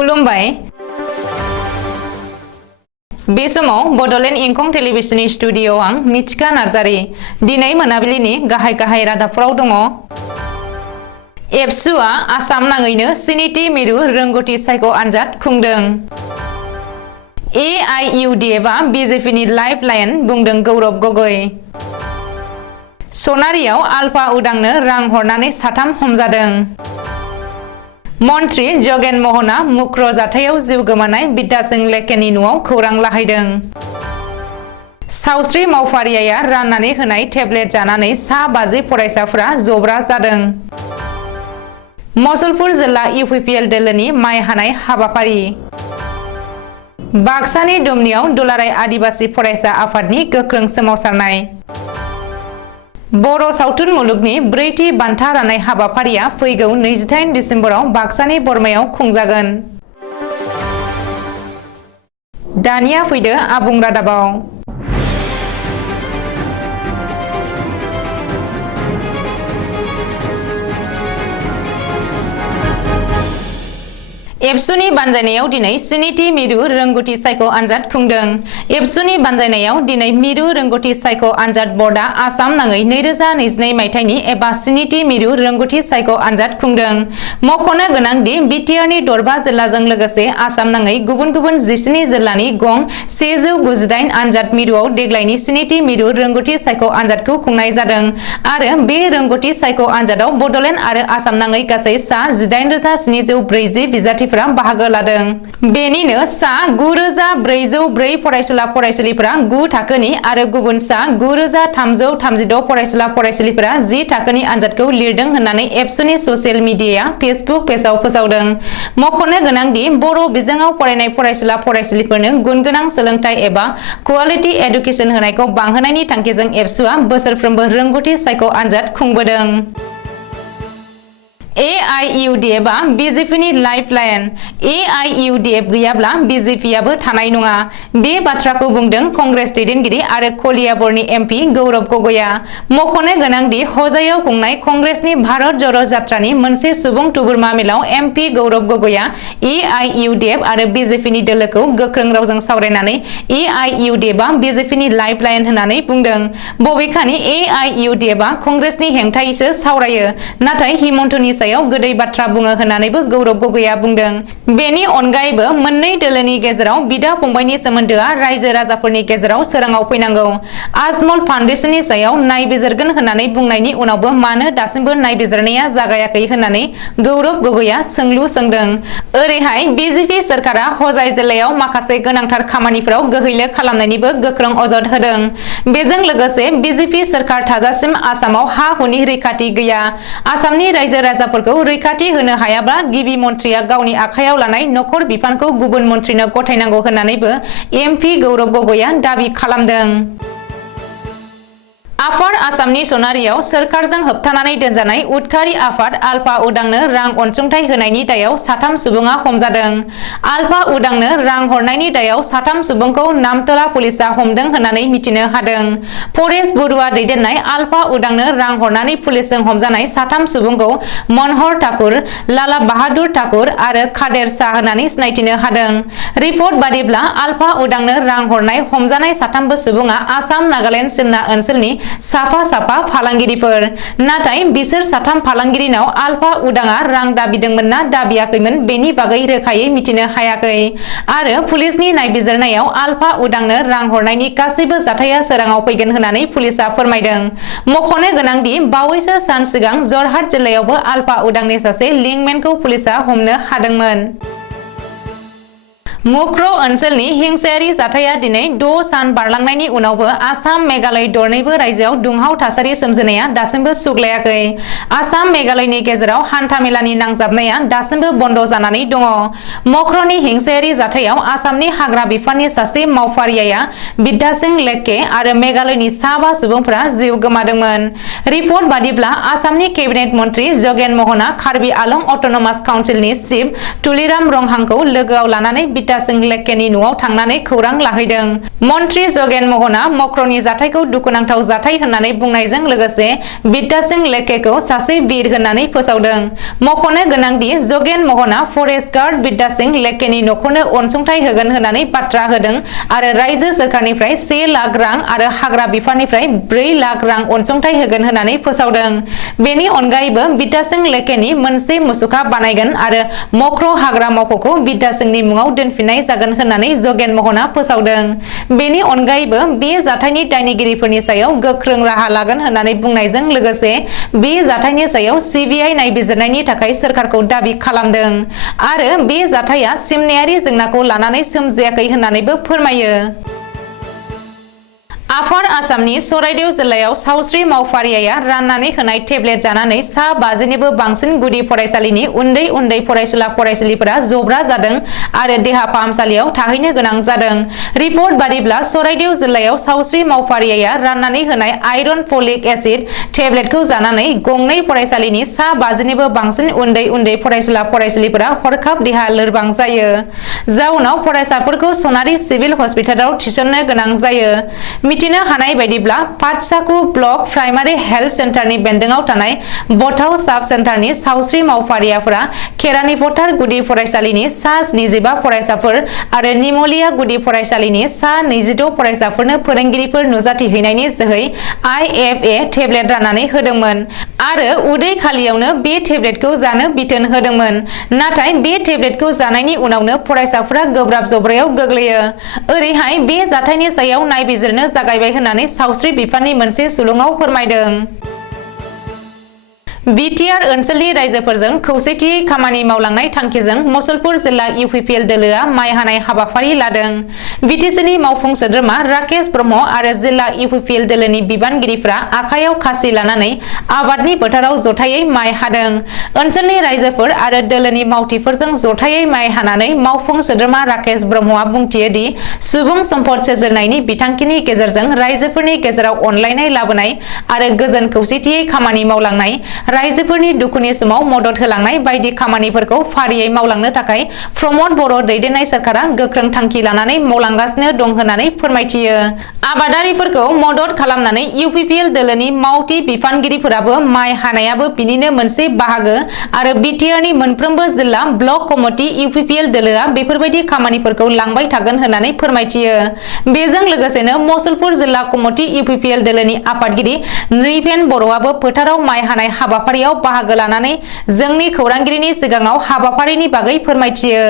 खुलुमबाय। बे समाव बड'लेण्ड इंखं टेलिभिजननि स्टुडिअ'आव आं मिथिका नार्जारी। दिनै मोनाबिलिनि गाहाय रादाबफोराव दङ। एबसुआ आसाम नाङैनो स्निथि मिरु रोंगौथि सायख' आनजाद खुंदों। AIUDFआ BJPनि लाइफ लाइन बुंदों गौरब गगৈ। सनारियाव आलफा उदांनो रां हरनानै 3 हमजादों। मन्त्रि जगेन महना मुक्र जाथायाव जिउ गोमानाय बिद्या सिंह लेकेनि न'आव खौरां लाहैदों। सावस्रि मावफारियाया राननानै होनाय टेब्लेट जानानै सा 50 फरायसाफोरा जब्रा जादों। मसलपुर जिल्ला UPPL दोलोनि माइ हानाय हाबाफारि। बाक्सानि दुमनियाव दुलाराय आदिबासि फरायसा आफादनि गोख्रों सोमावसारनाय। बर' सावथुन मुलुगनि 4थि बान्था राननाय हाबाफारिया फैगौ 28 दिसेम्बराव बाक्सानि बरमायाव खुंजागोन। दानिया फैदो आबुं रादाबाव। एबसुनि बानजायनायाव दिनै स्निथि मिरु रोंगौथि सायख' आनजाद खुंदों। एबसुनि बानजायनायाव दिनै मिरु रोंगौथि सायख' आनजाद बर्डआ आसाम नाङै 2022 मायथाइनि एबा स्निथि मिरु रोंगौथि सायख' आनजाद खुंदों। मख'नो गोनांदि बिटिआरनि दरबा जिल्लाजों लोगोसे आसाम नाङै गुबुन 17 जिल्लानि गं 198 आनजाद मिरुआव देग्लायनि स्निथि मिरु रोंगौथि सायख' आनजादखौ खुंनाय जादों आरो बे रोंगौथि सायख' आनजादाव बड'लेण्ड आरो आसाम नाङै गासै सा 18,740 बिजाथि बाहागो लादों। बेनिनो सा 9,404 फरायसुला फरायसुलिफोरा 9 थाखोनि आरो गुबुन सा 9,336 फरायसुला फरायसुलिफोरा 10 थाखोनि आनजादखौ लिरदों होननानै एबसुनि ससियेल मिडियाया फेसबुक पेजआव फोसावदों। मख'नो गोनांदि बर' बिजोङाव फरायनाय फरायसुला फरायसुलिफोरनो गुनगोनां सोलोंथाइ एबा क्वालिटि एडुकेसन होनायखौ बांहोनायनि थांखिजों एबसुआ बोसोरफ्रोमबो रोंगौथि सायख' आनजाद खुंबोदों। AIUDFआ BJPनि लाइफ लाइन। AIUDF गैयाब्ला BJPआबो थानाय नङा। बे बाथ्राखौ बुंदों कंग्रेस दैदेनगिरि आरो कलियाबरनि MP गौरब गगैआ। मख'नो गोनांदि हजायाव खुंनाय कंग्रेसनि भारत ज'र जात्रानि मोनसे सुबुं थुबुरमा मेलाव MP गौरब गगैआ AIUDF आरो BJPनि दोलोखौ गोख्रों रावजों सावरायनानै AIUDFआ BJPनि लाइफ लाइन होननानै बुंदों। बबेखानि AIUDFआ कंग्रेसनि हेंथायैसो सावरायो, नाथाय हिमन्तनि सायाव गोदै बाथ्रा बुङो होननानैबो गौरब गगैआ बुंदों। बेनि अनगायैबो मोननै दोलोनि गेजेराव बिदा फंबायनि सोमोन्दोआ रायजो राजाफोरनि गेजेराव सोराङाव फैनांगौ। आजमल फाउन्डेसननि सायाव नायबिजिरगोन होननानै बुंनायनि उनावबो मानो दासिमबो नायबिजिरनाया जागायाखै होननानै गौरब गगैआ सोंलु सोंदों। ओरैहाय BJP सोरखारा हजाय जिल्लायाव माखासे गोनांथार खामानिफोराव गोहैलो खालामनायनिबो गोख्रों अजद होदों। बेजों लोगोसे BJP सोरखार थाजासिम आसामाव हा-हुनि रैखाथि गैया। आसामनि रायजो राजाफोरखौ रैखाथि होनो हायाब्ला गिबि मन्थ्रिया गावनि आखायाव लानाय नखर बिफानखौ गुबुन मन्थ्रिनो गथायनांगौ होननानैबो MP गौरब गगैआ दाबि खालामदों। आफाद आसामनि सनारियाव सोरखारजों होबथानानै दोनजानाय उदखारि आफाद आलफा उदांनो रां अनसुंथाइ होनायनि दायाव 3 सुबुङा हमजादों। आलफा उदांनो रां हरनायनि दायाव 3 सुबुंखौ नामतला पुलिसआ हमदों होननानै मिथिनो हादों। परेश बरुवा दैदेननाय आलफा उदांनो रां हरनानै पुलिसजों हमजानाय 3 सुबुंखौ मनहर ठाकुर, लाला बाहादुर ठाकुर आरो खादेर शाह होननानै सिनायथिनो हादों। रिपर्ट बादिब्ला आलफा उदांनो रां हरनाय हमजानाय 3 सुबुङा आसाम नागालेण्ड सिमना ओनसोलनि साफा फालांगिरिफोर। नाथाय बिसोर 3 फालांगिरिनाव आलफा उदाङा रां दाबिदोंमोन ना दाबियाखैमोन बेनि बागै रोखायै मिथिनो हायाखै आरो पुलिसनि नायबिजिरनायाव आलफा उदांनो रां हरनायनि गासैबो जाथाया सोराङाव फैगोन होननानै पुलिसआ फोरमायदों। मख'नो गोनांदि बावैसो सान सिगां जरहाट जिल्लायावबो आलफा उदांनि सासे लिंकमेनखौ पुलिसआ हमनो हादोंमोन। मुक्र ओनसोलनि हिंसायारि जाथाया दिनै 6 सान बारलांनायनि उनावबो आसाम मेघालय दरनैबो रायजोआव दुंहाव थासारि सोमजिनाया दासिमबो सुग्लायाखै। आसाम मेघालयनि गेजेराव हान्थामेलानि नांजाबनाया दासिमबो बन्द जानानै दङ। मक्रनि हिंसायारि जाथायाव आसामनि हाग्रा बिफाननि सासे मावफारियाया बिद्या सिंह लेके आरो मेघालयनि सा 5 सुबुंफोरा जिउ गोमादोंमोन। रिपर्ट बादिब्ला आसामनि केबिनेट मन्त्रि जगेन महना कार्बि आलं अट'नमास काउन्सिलनि चिफ तुलिराम रंहांखौ लोगोआव लानानै बिद्दा सिंह लेक्केनि न'आव थांनानै खौरां लाहैदों। मन्त्रि जगेन महना मक्र'नि जाथायखौ दुखुनांथाव जाथाय होननानै बुंनायजों लोगोसे बिद्दा सिंह लेक्केखौ सासे बिर होननानै फोसावदों। मख'नो गोनांदि जगेन महना फरेस्ट गार्ड बिद्दा सिंह लेक्केनि न'खरनो अनसुंथाइ होगोन होननानै बाथ्रा होदों आरो रायजो सोरखारनिफ्राय 1 लाख रां आरो हाग्रा बिफाननिफ्राय 4 लाख रां अनसुंथाइ होगोन होननानै फोसावदों। बेनि अनगायैबो बिद्दा सिंह लेक्केनि मोनसे मुसुखा बानायगोन आरो मक्र' हाग्रा मावख'खौ बिद्दा सिंहनि मुङाव दोनफिननाय जागोन होननानै जगेन महना फोसावदों। बेनि अनगायैबो बे जाथायनि दायनिगिरिफोरनि सायाव गोख्रों राहा लागोन होननानै बुंनायजों लोगोसे बे जाथायनि सायाव CBI नायबिजिरनायनि थाखाय सोरखारखौ दाबि खालामदों आरो बे जाथाया सिमनायारि जेंनाखौ लानानै सोमजियाखै होननानैबो फोरमायो। आफार आसामनि सराइदेउ जिल्लायाव सावस्रि मावफारियाया राननानै होनाय टेब्लेट जानानै सा 50निबो बांसिन गुदि फरायसालिनि उन्दै फरायसुला फरायसुलिफोरा जब्रा जादों आरो देहा फाहामसालियाव थाहैनो गोनां जादों। रिपर्ट बादिब्ला सराइदेउ जिल्लायाव सावस्रि मावफारियाया राननानै होनाय आयरन फलिक एसिड टेब्लेटखौ जानानै गंनै फरायसालिनि सा 50निबो बांसिन उन्दै फरायसुला फरायसुलिफोरा हरखाब देहा लोरबां जायो। जाउनाव फरायसाफोरखौ सनारि सिभिल हस्पिटालाव थिसननो गोनां जायो। मिथिनो हानाय बायदिब्ला पाटसाकु ब्लक प्राइमारि हेल्थ सेन्टारनि बेन्दोङाव थानाय बथाव साब सेन्टारनि सावस्रि मावफारियाफोरा केरानिफटार गुदि फरायसालिनि सा 25 फरायसाफोर आरो निमलिया गुदि फरायसालिनि सा 26 फरायसाफोरनो फोरोंगिरिफोर नुजाथिहैनायनि जोहै IFA टेब्लेट राननानै होदोंमोन आरो उदै खालियावनो बे टेब्लेटखौ जानो बिथोन होदोंमोन। नाथाय बे टेब्लेटखौ जानायनि उनावनो फरायसाफोरा गोब्राब जब्रायाव गोग्लैयो। ओरैहाय बे जाथायनि सायाव नायबिजिरनो जागायबाय होननानै सावस्रि बिफाननि मोनसे सुलुङाव फोरमायदों। बिटिआर ओनसोलनि रायजोफोरजों खौसेथियै खामानि मावलांनाय थांखिजों मुसलपुर जिल्ला UPPL दोलोआ माइ हानाय हाबाफारि लादों। बिटिसिनि मावफुं सोद्रोमा राकेश ब्रह्म आरो जिल्ला UPPL दोलोनि बिबानगिरिफ्रा आखायाव खासि लानानै आबादनि फोथाराव जथायै माइ हादों। ओनसोलनि रायजोफोर आरो दोलोनि मावथिफोरजों जथायै माइ हानानै मावफुं सोद्रोमा राकेश ब्रह्मआ बुंथियो दि सुबुं सम्पद सोरजिनायनि बिथांखिनि गेजेरजों रायजोफोरनि गेजेराव अनलायनाय लाबोनाय आरो गोजोन खौसेथियै खामानि मावलांनाय, रायजोफोरनि दुखुनि समाव मदद होलांनाय बायदि खामानिफोरखौ फारियै मावलांनो थाखाय प्रमद बर' दैदेननाय सरकारा गोख्रों थांखि लानानै मावलांगासिनो दं होननानै फोरमायथियो। आबादारिफोरखौ मदद खालामनानै UPPL दोलोनि मावथि बिफानगिरिफोराबो माइ हानायाबो बिनिनो मोनसे बाहागो आरो बिटिआरनि मोनफ्रोमबो जिल्ला ब्लक कमिटि UPPL दोलोआ बेफोरबायदि खामानिफोरखौ लांबाय थागोन होननानै फोरमायथियो। बेजों लोगोसेनो मुसलपुर जिल्ला कमिटि UPPL दोलोनि आफादगिरि नृपेन बर'आबो फोथाराव माइ हानाय हाबाफारियाव बाहागो लानानै जोंनि खौरांगिरिनि सिगाङाव हाबाफारिनि बागै फोरमायथियो।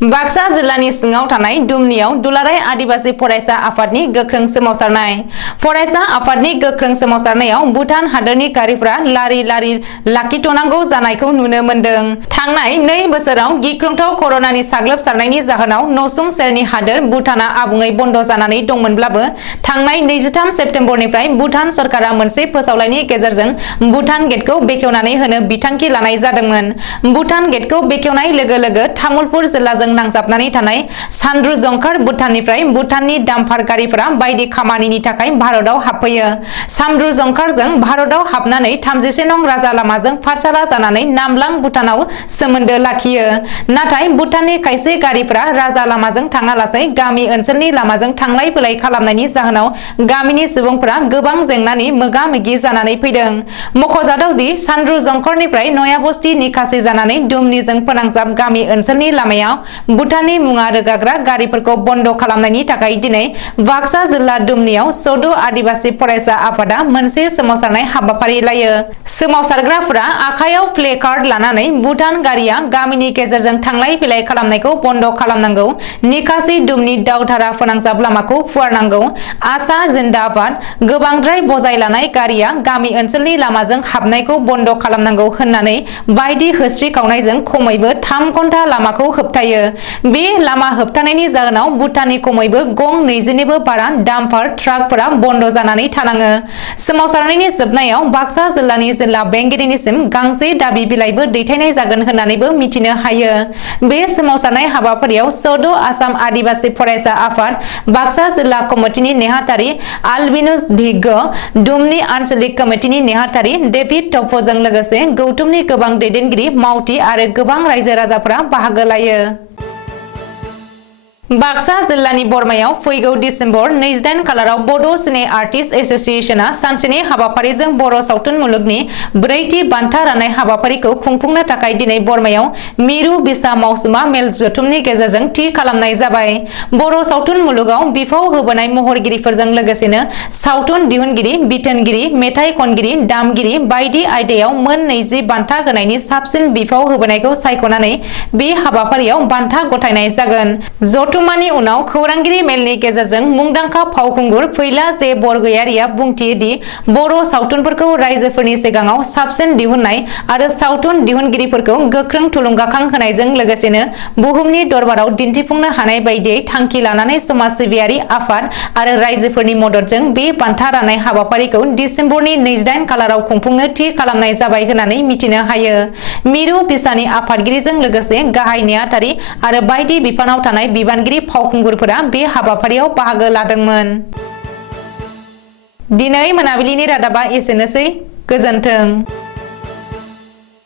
बाक्सा जिल्लानि सिङाव थानाय दुमनियाव दुलाराय आदिबासी फरायसा आफादनि गोख्रों सोमावसारनाय। फरायसा आफादनि गोख्रों सोमावसारनायाव भुटान हादोरनि गारिफ्रा लारि लाखिथ'नांगौ जानायखौ नुनो मोन्दों। थांनाय 2 बोसोराव गिख्रंथाव कर'नानि साग्लोबसारनायनि जाहोनाव नसुं सेरनि हादोर भुटाना आबुङै बन्द जानानै दंमोनब्लाबो थांनाय 23 सेप्तेम्बरनिफ्राय भुटान सरकारा मोनसे फोसावलायनि गेजेरजों भुटान गेटखौ बेखेवनानै होनो बिथांखि लानाय जादोंमोन। भुटान गेटखौ बेखेवनाय लोगो लोगो तामुलपुर जिल्लाजों नांजाबनानै थानाय सानद्रु जंखार भुटाननिफ्राय भुटाननि दाम्फार गारिफोरा बायदि खामानिनि थाखाय भारतआव हाबफैयो। सानद्रु जंखारजों भारतआव हाबनानै 31 नं राजा लामाजों पाठशाला जानानै नामलां भुटानाव सोमोन्दो लाखियो। नाथाय भुटाननि खायसे गारिफोरा राजा लामाजों थाङालासे गामि ओनसोलनि लामाजों थांलाय फैलाय खालामनायनि जाहोनाव गामिनि सुबुंफोरा गोबां जेंनानि मोगा-मोगि जानानै फैदों। मख'जाथाव दि सानद्रु जंखरनिफ्राय नयाबस्ति निकासि जानानै दुमनिजों फोनांजाब गामि ओनसोलनि लामायाव भुटाननि मुवा रोगाग्रा गारिफोरखौ बन्द खालामनायनि थाखाय दिनै बाक्सा जिल्ला दुमनियाव सौद आदिबासी फरायसा आफादा मोनसे सोमावसारनाय हाबाफारि लायो। सोमावसारग्राफोरा आखायाव प्ले कार्ड लानानै भुटान गारिया गामिनि गेजेरजों थांलाय फैलाय खालामनायखौ बन्द खालामनांगौ, निकासि दुमनि दावधारा फोनांजाब लामाखौ फुवारनांगौ, आसा जिन्दाबाद, गोबांद्राय बजाय लानाय गारिया गामि ओनसोलनि लामाजों हाबनायखौ बन्द खालामनांगौ होननानै बायदि होस्रि खावनायजों खमैबो 3 घन्टा लामाखौ होबथायो। बे लामा होबथानायनि जाहोनाव भुटाननि खमैबो गं 20निबो बारा डाम्पार ट्राकफोरा बन्द जानानै थानाङो। सोमावसारनायनि जोबनायाव बाक्सा जिल्लानि जिल्ला बेंगिरिनिसिम गांसे दाबि बिलाइबो दैथायनाय जागोन होननानैबो मिथिनो हायो। बे सोमावसारनाय हाबाफारियाव सद' आसाम आदिबासि फरायसा आफाद, बाक्सा जिल्ला कमिटिनि नेहाथारि आलबिनुस धिग्गो, दुमनि आन्चलिक कमिटिनि नेहाथारि डेभिड टप्प'जों लोगोसे गौतुमनि गोबां दैदेनगिरि, मावथि आरो गोबां रायजो राजाफोरा बाहागो लायो। बाक्सा जिल्लानि बरमायाव फैगौ डिसेम्बर 28 खालाराव बड' सिने आर्टिस्ट एस'सिएशना सानसेनि हाबाफारिजों बर' सावथुन मुलुगनि 4थि बान्था राननाय हाबाफारिखौ खुंफुंनो थाखाय दिनै बरमायाव मिरु बिसा मावसुमा मेल जथुमनि गेजेरजों थि खालामनाय जाबाय। बर' सावथुन मुलुगाव बिफाव होबोनाय महरगिरिफोरजों लोगोसेनो सावथुन दिहुनगिरि, बिथोनगिरि, मेथाइ खनगिरि, दामगिरि बायदि आयदायाव मोन 20 बान्था होनायनि साबसिन बिफाव होबोनायखौ सायख'नानै बे हाबाफारियाव बान्था गथायनाय जागोन। जथुम्मानि उनाव खौरांगिरि मेलनि गेजेरजों मुंदांखा फावखुंगुर फैला जे बरगयारिया बुंथियो दि बर' सावथुनफोरखौ रायजोफोरनि सिगाङाव साबसिन दिहुननाय आरो सावथुन दिहुनगिरिफोरखौ गोख्रों थुलुंगाखां होनायजों लोगोसेनो बुहुमनि दरबाराव दिन्थिफुंनो हानाय बायदियै थांखि लानानै समाज सिबियारि आफाद आरो रायजोफोरनि मददजों बे बान्था राननाय हाबाफारिखौ डिसेम्बरनि 28 खालाराव खुंफुंनो थि खालामनाय जाबाय होननानै मिथिनो हायो। मिरु बिसानि आफादगिरिजों लोगोसे गाहाय नेहाथारि आरो बायदि बिफानाव थानाय बिबानगिरि फावखुंगुरफोरा बे हाबाफारियाव बाहागो लादोंमोन। दिनै मोनाबिलिनि रादाबा एसेनोसै। गोजोन्थों।